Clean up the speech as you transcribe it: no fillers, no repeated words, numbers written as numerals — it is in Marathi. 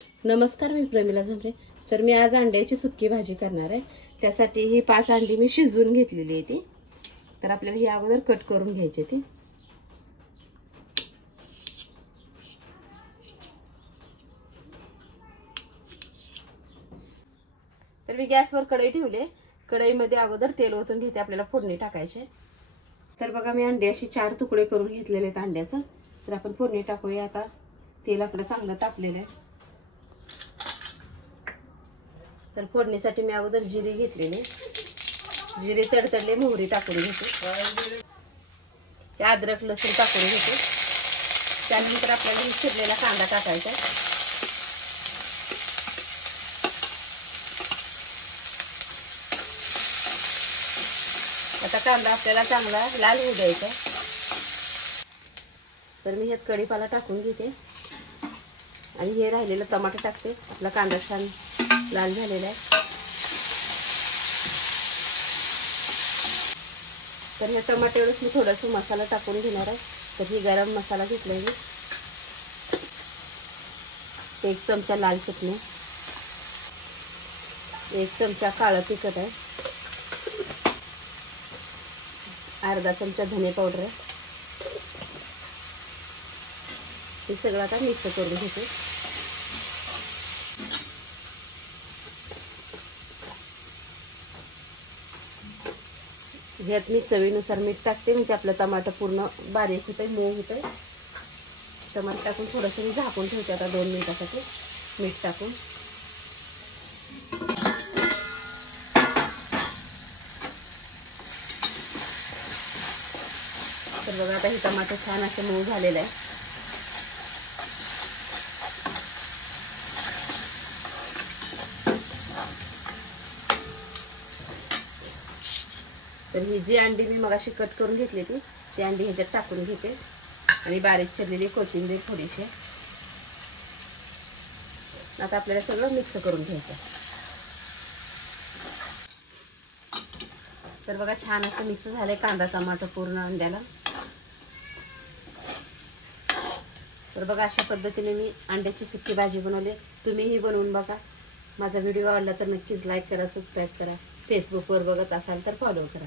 नमस्कार, मी प्रमिला झोंबरे. तर मी आज अंड्याची सुक्की भाजी करणार आहे. त्यासाठी ही 5 अंडी मी शिजवून घेतलेली आहे ती. तर आपल्याला ही अगोदर कट करून घ्यायची ती. तर मी गॅसवर कढई ठेवली. कढईमध्ये अगोदर तेल ओतून घेते. आपल्याला फोडणी टाकायचे. तर बघा, मी अंडे अशी 4 तुकडे करून घेतलेले आहेत अंड्याचं. तर आपण फोडणी टाकूया. आता तेल आपलं चांगलं तापलेलं आहे. तर फोडणीसाठी मी अगोदर जिरे घेतलेले. जिरे तडतडले, मोहरी टाकून घेते. ते अद्रक लसूण टाकून घेते. त्यानंतर आपल्याला चिरलेला कांदा टाकायचा. आता कांदा आपल्याला चांगला लाल होऊ द्यायचा. तर मी ह्यात कढीपाला टाकून घेते आणि हे राहिलेलं टमाटर टाकते. आपला कांदा छान लाल झालेला आहे. तर ह्या टमाट्यावरच मी थोडंसं मसाला टाकून घेणार आहे. तर ही गरम मसाला घेतलाय मी. 1 चमचा लाल चटणी, 1 चमचा काळं तिखट आहे, अर्धा चमचा धने पावडर आहे. हे सगळं आता मिक्स करून घेते. ह्यात मी चवीनुसार मीठ टाकते, म्हणजे आपलं टमाटर पूर्ण बारीक होतंय, मऊ होतंय. टमाटर टाकून थोडंसं मी झाकून ठेवते आता 2 मिनिटासाठी मीठ टाकून. तर बघा, आता हे टमाटर छान असं मऊ झालेलं आहे. तर ही जी अंडी मी मगाशी कट करून घेतली ती अंडी ह्याच्यात टाकून घेते आणि बारीक चिरलेली कोथिंबीर थोडीशी. आता आपल्याला सगळं मिक्स करून घ्यायचं. तर बघा, छान असं मिक्स झालंय कांदा टमाटर पूर्ण अंड्याला. तर बघा, अशा पद्धतीने मी अंड्याची सुक्की भाजी बनवली. तुम्हीही बनवून बघा. माझा व्हिडिओ आवडला तर नक्कीच लाईक करा, सबस्क्राईब करा. फेसबुकवर बघत असाल तर फॉलो करा.